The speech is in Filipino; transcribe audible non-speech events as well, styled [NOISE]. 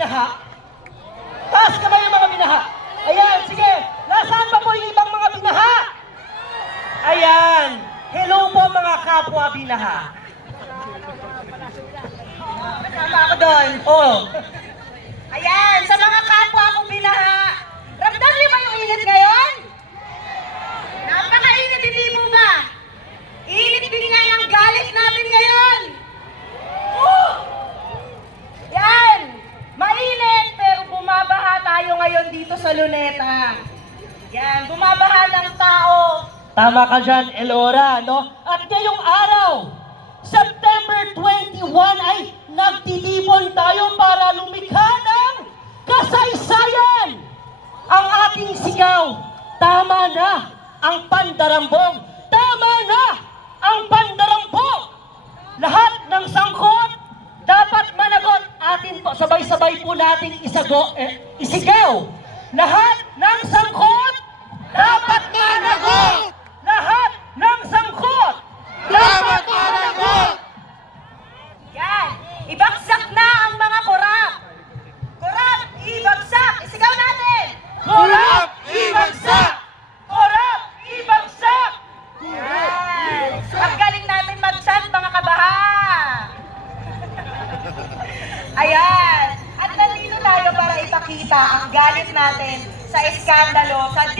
binaha? Taas kamay yung mga binaha. Ayan, sige. Nasaan pa po yung ibang mga binaha? Ayan. Hello po mga kapwa binaha. Kasama ako doon. Oh, Ayan, sa mga kapwa kong binaha. Ramdam niyo ba yung init ngayon? Napakainit, hindi mo ba? Init din nga ng galit natin ngayon. Woo! Yan! Mainit, pero bumabaha tayo ngayon dito sa Luneta. Yan, bumabaha ng tao. tama ka dyan, Elora, no? At ngayong araw, September 21 ay nagtitipon tayo para lumikha ng kasaysayan. Ang ating sigaw, tama na ang pandarambong. Tama na ang pandarambong. Lahat ng managot atin po. Sabay-sabay po nating isago, eh, isigaw. Lahat ng sangkot dapat managot. Lahat ng sangkot dapat managot. Yan, ibagsak na ang mga korap. Korap, ibagsak. Isigaw natin. Korap, ibagsak! Korap, ibagsak! Yan. Ang galing natin mga kabaha. [LAUGHS] Ayan. Ipakita ang galit natin sa eskandalo sa